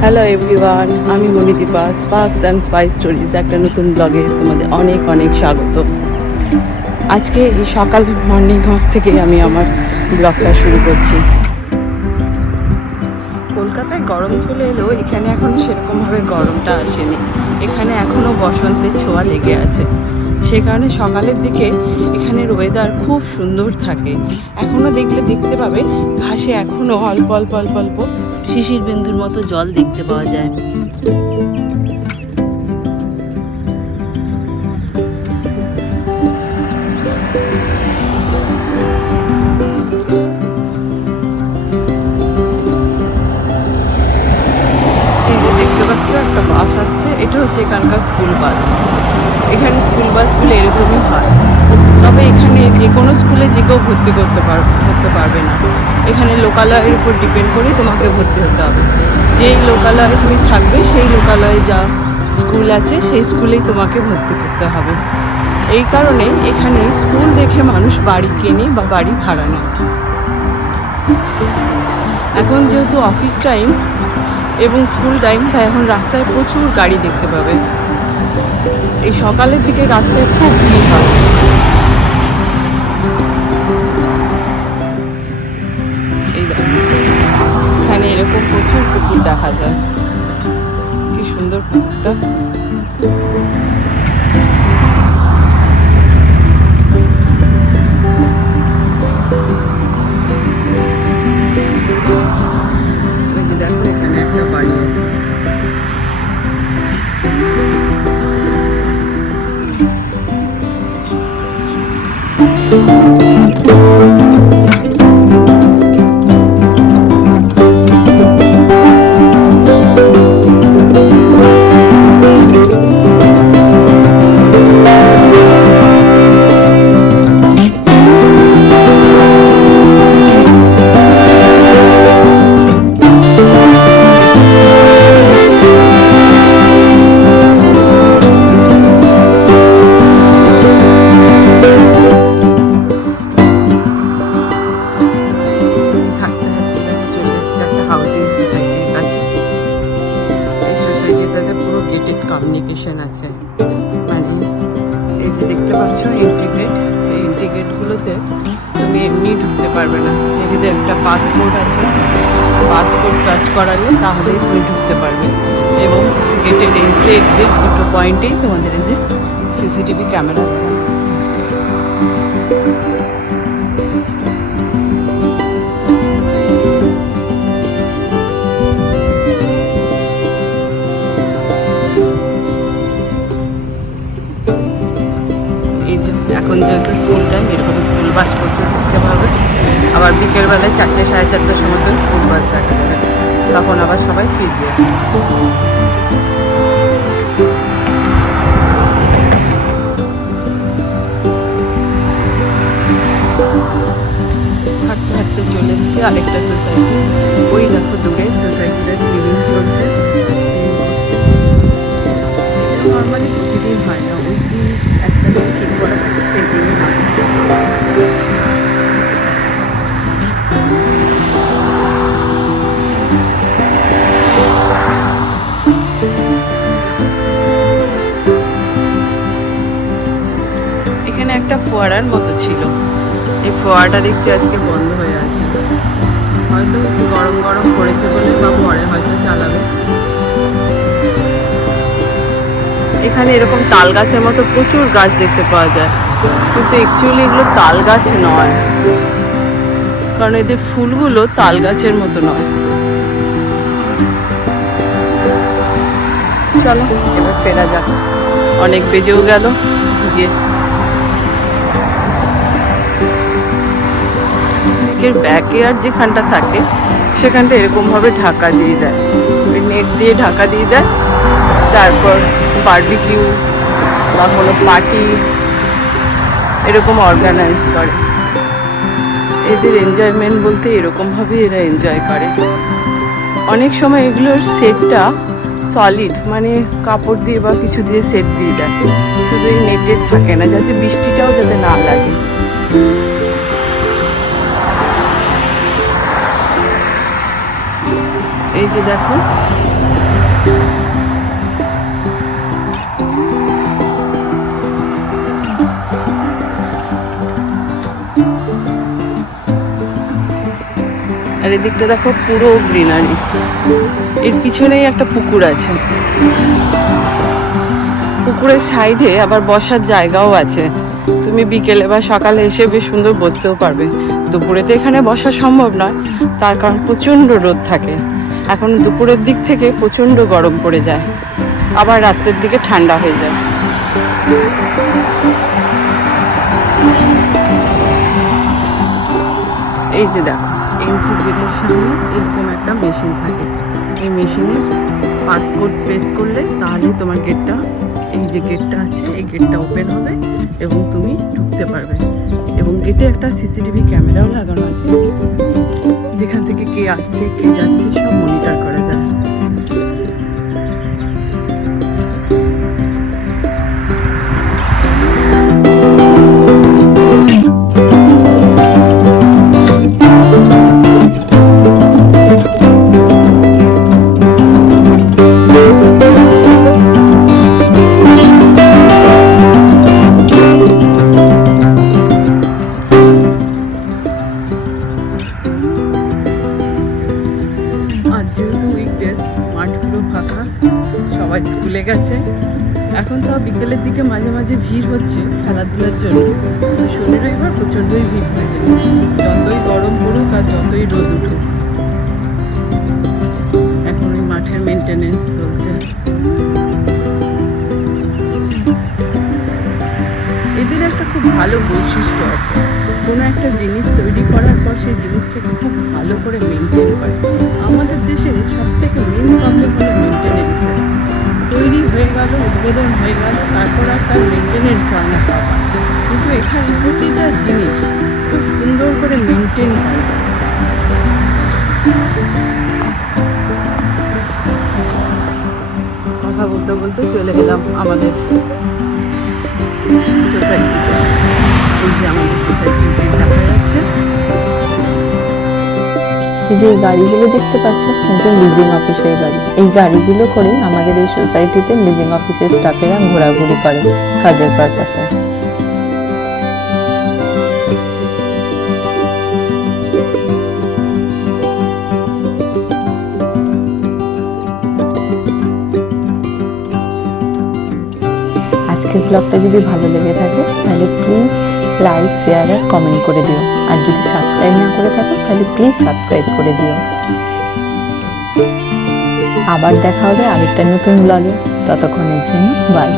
Hello everyone আমি Manidipa sparks and spice stories একটা নতুন ব্লগে তোমাদের অনেক অনেক স্বাগত। আজকে এই সকাল মর্নিং ওয়াক থেকে আমি আমার ব্লগটা শুরু করছি। কলকাতায় গরম চলে এলেও এখানে এখন সেরকমভাবে গরমটা আসেনি। এখানে এখনও বসন্তের ছোঁয়া লেগে আছে। সে কারণে সকালের দিকে এখানের ওয়েদার খুব সুন্দর থাকে। এখনও দেখলে দেখতে পাবে, ঘাসে এখনও অল্প অল্প অল্প অল্প শিশির বিন্দুর মতো জল দেখতে পাওয়া যায়। হচ্ছে এখানকার স্কুল বাস এখানে স্কুল বাসগুলো এরকমই হয়। তবে এখানে যে কোনো স্কুলে যে কেউ ভর্তি করতে পার, করতে পারবে না। এখানে লোকালয়ের উপর ডিপেন্ড করেই তোমাকে ভর্তি হতে হবে। যেই লোকালয়ে তুমি থাকবে, সেই লোকালয়ে যা স্কুল আছে, সেই স্কুলেই তোমাকে ভর্তি করতে হবে। এই কারণে এখানে স্কুল দেখে মানুষ বাড়ি কেনে বা বাড়ি ভাড়া নেয়। এখন যেহেতু অফিস টাইম এবং স্কুল টাইম, তাই এখন রাস্তায় প্রচুর গাড়ি দেখতে পাবে। এই সকালের দিকে রাস্তায় খুব ভিড় হয়। এখানে এরকম প্রচুর কুকুর দেখা যায়। কি সুন্দর কুকুরটা হাঁটতে দেখতে পাচ্ছ ইন্টিগ্রেট। এই ইন্টিগ্রেটগুলোতে তুমি এমনি ঢুকতে পারবে না। এটিতে একটা পাসপোর্ট আছে। পাসপোর্ট টাচ করালে তাহলেই তুমি ঢুকতে পারবে। এবং গেটের এন্ট্রি এক্সিট দুটো পয়েন্টেই তোমাদের এদের সিসিটিভি ক্যামেরা এই যে, এখন যেহেতু স্কুল টাইম এরকম স্কুল বাস করতে দেখতে পাবে আবার বিকেলবেলায় চারটে, সাড়ে চারটের সময় তো স্কুল বাস দেখা যাবে তখন আবার সবাই ফিরবে হাঁটতে হাঁটতে চলে এসেছি আরেকটা সোসাইটি ওই দেখো দূরে ফোয়ারার মতো ছিল। এই ফোয়ারাটা দেখছি আজকে বন্ধ হয়ে আছে। হয়তো একটু গরম গরম পড়েছে বলে বা পরে হয়তো চালাবে। এখানে এরকম তাল গাছের মতো প্রচুর গাছ দেখতে পাওয়া যায়। কিন্তু অ্যাকচুয়ালি এগুলো তাল গাছ নয়। কারণ এদের ফুলগুলো তাল গাছের মতো নয়। চলো, এবার ফেরা যাক। অনেক বেজেও গেল। গিয়ে কেকের ব্যাকে আর যেখানটা থাকে, সেখানটা এরকমভাবে ঢাকা দিয়ে দেয়। নেট দিয়ে ঢাকা দিয়ে দেয়। তারপর বার্বিকিউ বা কোনো পার্টি এরকম অর্গানাইজ করে। এদের এনজয়মেন্ট বলতে এরকমভাবেই এরা এনজয় করে। অনেক সময় এগুলোর সেটটা সলিড মানে কাপড় দিয়ে বা কিছু দিয়ে সেট দিয়ে দেয়। শুধু এই নেটেড থাকে না, যাতে বৃষ্টিটাও যাতে না লাগে। এই যে দেখো। আর এদিকটা দেখো পুরো গ্রিনারি। এর পিছনেই একটা পুকুর আছে। পুকুরের সাইডে আবার বসার জায়গাও আছে। তুমি বিকেলে বা সকালে এসে বেশ সুন্দর বসতেও পারবে। দুপুরে তো এখানে বসা সম্ভব নয়, তার কারণ প্রচণ্ড রোদ থাকে। এখন দুপুরের দিক থেকে প্রচণ্ড গরম পড়ে যায়। আবার রাত্রের দিকে ঠান্ডা হয়ে যায়। এই যে দেখো এন্ট্রি গেটের সামনে এরকম একটা মেশিন থাকে। এই মেশিনে পাসপোর্ট প্রেস করলে তাহলেই তোমার গেটটা, এই যে গেটটা আছে, এই গেটটা ওপেন হবে এবং তুমি ঢুকতে পারবে। এবং গেটে একটা সিসিটিভি ক্যামেরাও লাগানো আছে। যেখান থেকে কে আসছে কে যাচ্ছে সব মনিটর করা যায়। উইকডেজ মাঠ পুরো ফাঁকা, সবাই স্কুলে গেছে। এখন তো বিকেলের দিকে মাঝে মাঝে ভিড় হচ্ছে খেলাধুলার জন্য। শনি রবিবার প্রচণ্ডই ভিড় থাকে। যতই গরম পড়ুক আর যতই রোদ উঠুক। এখন ওই মাঠের মেনটেনেন্স চলছে। এদের একটা খুব ভালো বৈশিষ্ট্য আছে। কোনো একটা জিনিস তৈরি করার পর সেই জিনিসটাকে খুব ভালো করে মেনটেন করে। আমাদের দেশে সব থেকে মেন প্রবলেম হলো মেনটেনেন্সের তৈরি হয়ে গেল, উদ্বোধন হয়ে গেল, তারপর আর তার মেনটেনেন্স হয় না কিন্তু এখানে প্রতিটা জিনিস খুব সুন্দর করে মেনটেন হয়। কথা বলতে বলতে চলে গেলাম আমাদের সোসাইটিতে যে আমাদের এই যে গাড়িগুলো দেখতে পাচ্ছ এগুলো লিজিং অফিসের গাড়ি। এই গাড়িগুলো করে আমাদের এই সোসাইটিতে লিজিং অফিসের স্টাফেরা ঘোরাঘুরি করে কাজের পারপাসে আজকের ব্লগটা যদি ভালো লেগে থাকে, তাহলে প্লিজ লাইক শেয়ার আর কমেন্ট করে দিও। আর যদি সাবস্ক্রাইব না করে থাকো, তাহলে প্লিজ সাবস্ক্রাইব করে দিও। আবার দেখা হবে আরেকটা নতুন ব্লগে ততক্ষণের জন্য বাই